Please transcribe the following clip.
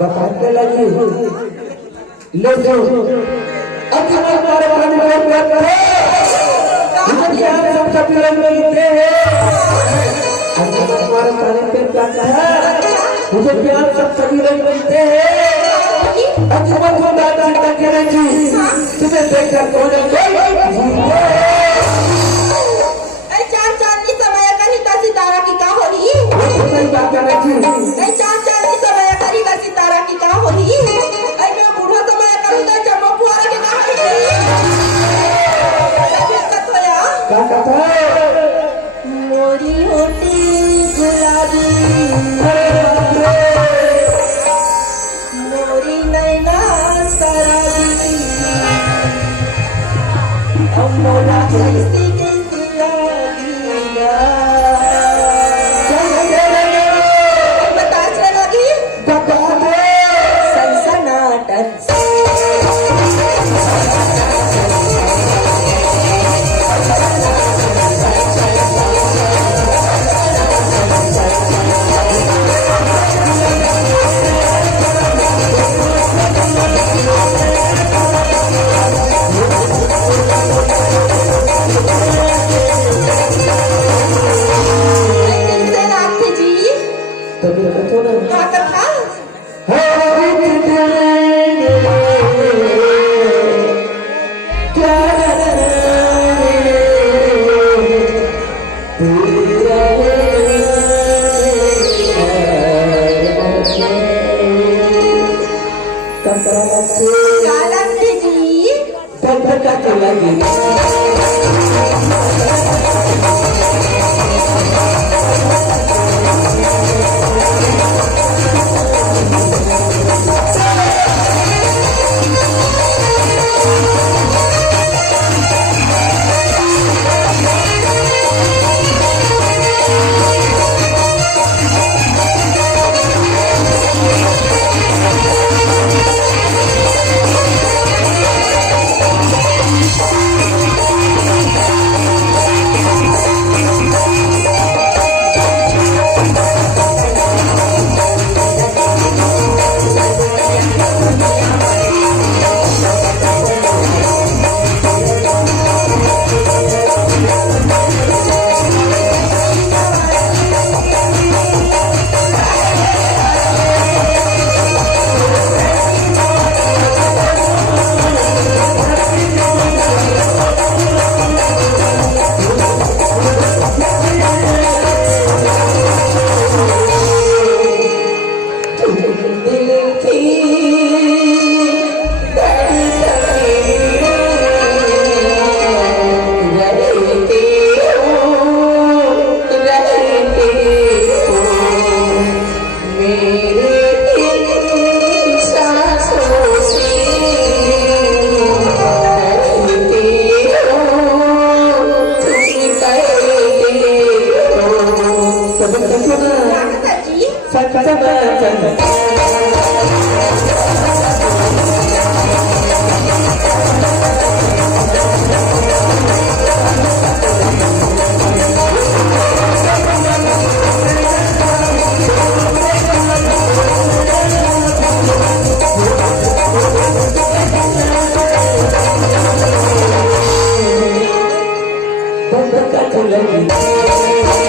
बताने लगी ले दो अखबार पर पानी में करते हैं ज्ञान सब कपिल मिलते हैं अखबार पानी पे करता है मुझे ज्ञान सब कपिल मिलते हैं अखबार को दादा तक रखी तुम्हें देखकर कौन सितारा की क्या हो रही है? चार समय करी का सितारा की क्या हो रही है? मैं बूढ़ा समय करूँ तो चमक फुआरा की क्या हो रही है? मोरी होती गुलाबी मोरी नैना सराबी मोला कैसी बंद का चलेगी